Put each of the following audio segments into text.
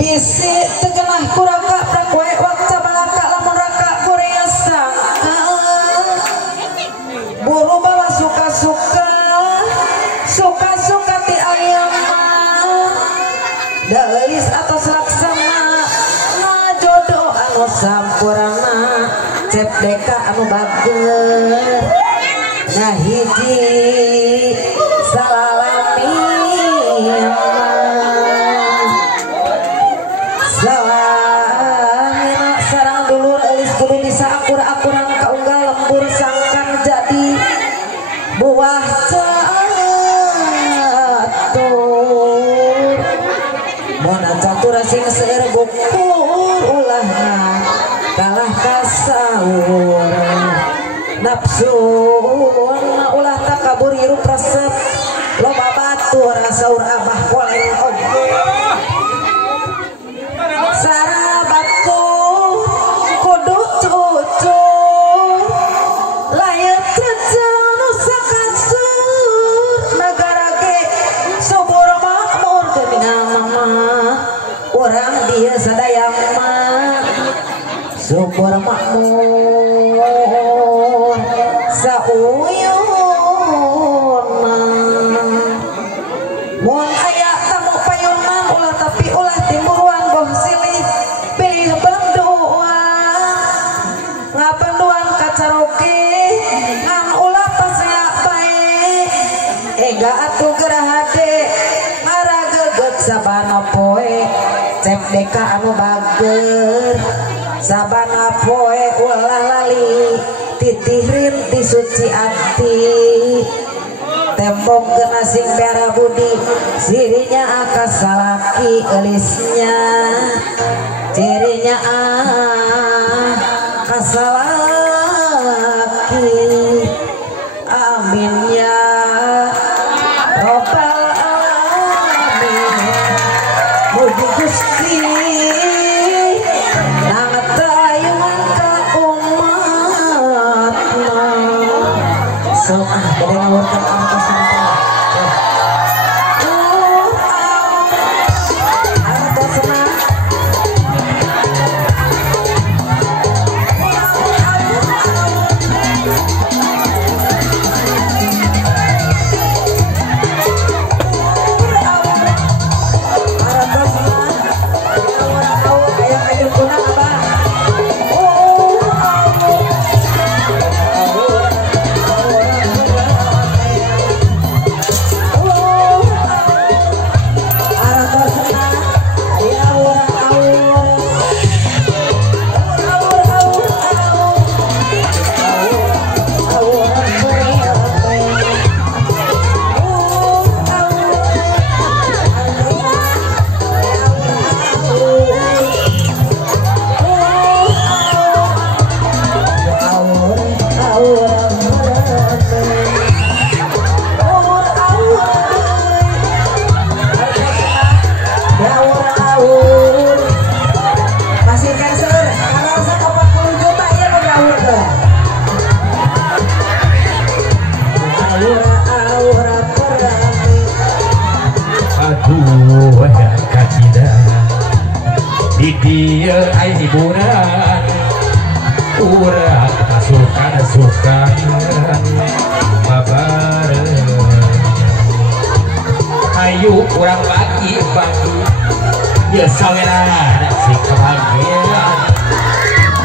bisi tegenah kuraka prakwe waktu balaka lamun raka Korea sangka buru bawa suka-suka ti ayam daelis atau selaksana ngajodoh anu sampurna cep deka anu bager nah hiji salalami salahina sarang dulur elis kudu bisa akur-akuran kaunggal lembur sangkan jadi buah catur mona catur sing seueur gukur ulahna kalah kasawur nafsu ulah takabur hirup resep loba batur saur abah koleng oge sarabatu kudu cucur layat rejanu sakasur negara ge subur makmur geuningan mama urang dieu sadayang mah subur makmur sauyuna mun aya tamu payunan ulah tapi ulah timburuan goh silih pilih banduan ngabanduan kacaroke ngan ulah pasea bae ega atuh gerahade ngarageget sabana poe cep deka anu bager sabana poe ulah lali titih rinti suci ati tembok genasing bera budi sirinya akas salaki elisnya cirinya kasalaki amin ya robbal alamin mugi Gusti ngatayun ka umatna sok bade ngawurkeun angka sampai dia ai hiburan urang sukan babareng ayu urang bagi ya sawera si kebahagiaan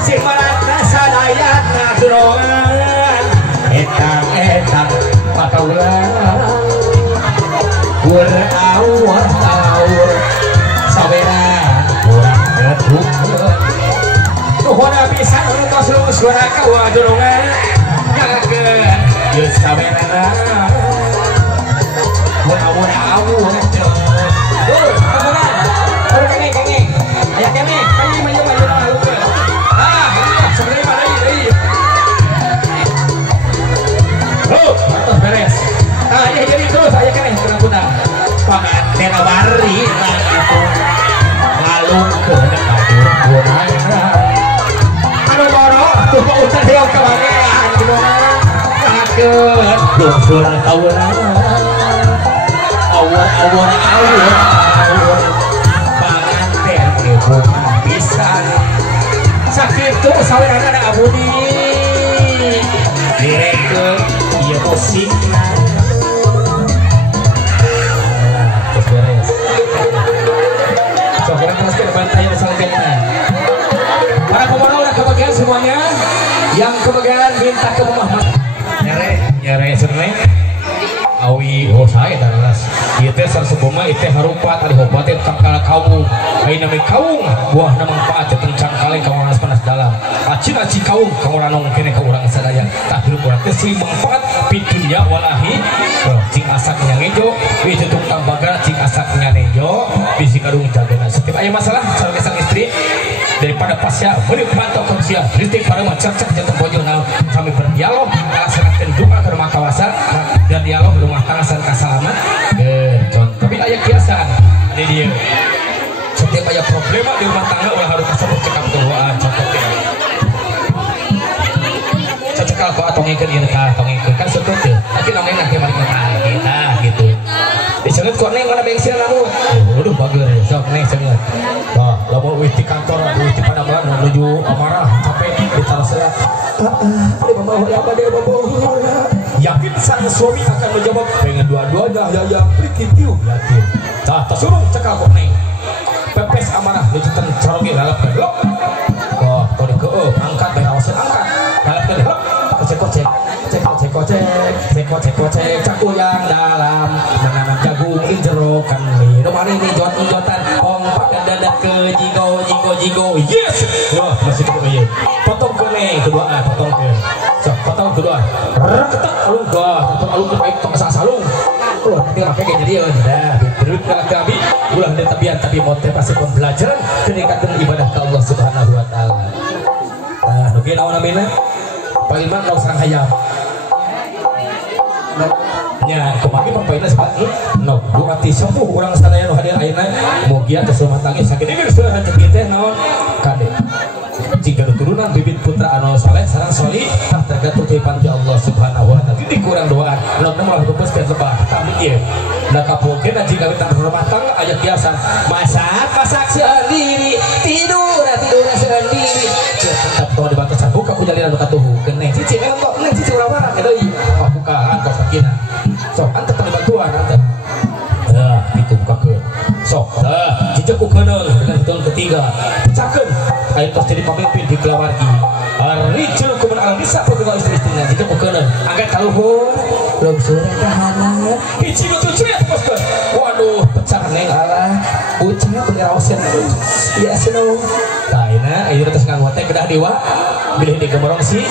si marata sadaya ngadurongan etang pataulan awur sawera tuhona bisa nontos lu suara kawa dorongan ngagakeun ieu sawerana awur kene aya kene maju malu ke sebenarnya mana ieu atuh beres aya jadi terus aya kene kurang panganten bari gitu ngalung ke anu boro tuh utar heong kawangean kaget belum suara tawuran awur panganten itu harupa tadi hobat itu kala kaung ayo nama kaung buah nama manfaat kencang kali kau orang panas dalam aci kaung kau orang nong kene kau orang sadaya tapi lu kurang kesih manfaat pitunya walahi cing asaknya ngejo itu tukang bagar cing asaknya nejo bisi kadung jagana setiap ayah masalah sareng sang istri daripada pasya beri pantau kerja listrik para mencercak jantung pojok kami berdialog laksanakan doa ke rumah kawasan dan dialog rumah tangga dan kesalaman contoh tapi ayat kiasan ini dia setiap ayat problema di rumah tangga ulah harus kasih cekap doa contohnya cekap kok atau ngikut ini kan seperti tapi namanya nanti balik kita gitu disebut kok neng mana bensin lalu udah bagus sok neng cengat wah lama di kantor di Padang menuju amarah capek ditaruh selat dia membawa apa dia bawa yakin sang suami akan menjawab pengen dua-duanya ya prikitiu yakin tak tersuruh cekal kok neng pepes amarah lucutan corogi lalap kelop wah kau di angkat berawasin angkat lalap kelop cek cakuyang dalam menanam jagung injero kan rumah ini jot-jotan ompak dan dadak ke jigo yes wah masih cukup ya potong ke nih kedua potong ke so potong kedua reketak alung gua potong alung ke baik tong salung nanti pakai kayak jadi udah terus kami ulah dari tabian tapi motivasi pembelajaran keningkatan ibadah ke Allah Subhanahu wa taala nah oke lawan namanya paling mana kau serang hayam nya kemarin perpainnya seperti no dua hati sembuh orang sadaya no hadir ayeuna mugia terus rumah tangga sakit ini sudah rezeki teh naon kade jika turunan bibit putra anu saleh sareng soli tah tergantung ti panja Allah Subhanahu wa taala di kurang doa lamun malah rupes ke lebah tapi ieu da kapungkeun jika kita rumah tangga aya kiasan masak sendiri tidur sendiri tetap tuh di batasan buka kujaliran buka tuhu keneh cicing kok neng cicing urang-urang deui bukaan kos sakina sok antep bantuan antep ya itu buka ke sok jejak ukeuneuh dengan hitungan ketiga pecahkeun ayo tos jadi pemimpin di keluarga Rijul kuman alam bisa pegawai istri-istrinya jejak ukeuneuh angkat kaluhur belum sore dahana hiji nu tujuh ya boskeun waduh pecah neng alah ucapnya pengraosan ya seno taina ayo terus nganggo teh kedah dewa bilih di gemorong si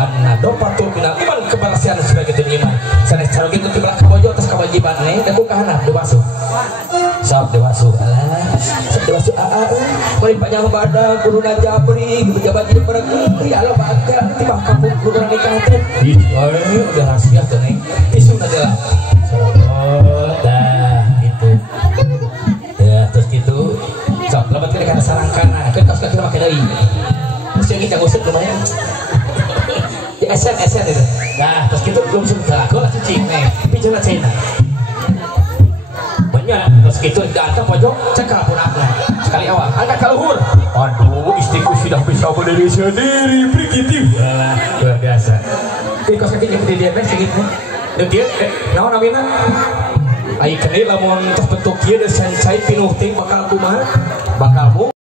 anado patul minal iman kebalasian sebagai iman sanes carogi itu tiba kabojo atas kewajiban nih dan buka anak dewasa sok dewasa sok dewasa mari panjang badan guru najabri pejabat di para guru ala baga tiba kampung guru nikah teh udah rahasia tuh nih isu adalah dah gitu ya terus gitu sok lebat kali kata sarangkan kan kaos kaki make deui terus yang kita ngusut lumayan SN itu nah terus gitu belum sudah aku lah cicing nih tapi jangan cina banyak terus gitu ganteng pojok cekal punaknya sekali awal angkat kaluhur aduh istriku sudah bisa berdiri sendiri prikitif luar biasa ini kos kaki yang dia sedikit nih dia naon namina ayo kene lamun terbentuk dia dan saya pinuh ting bakal kumaha bakal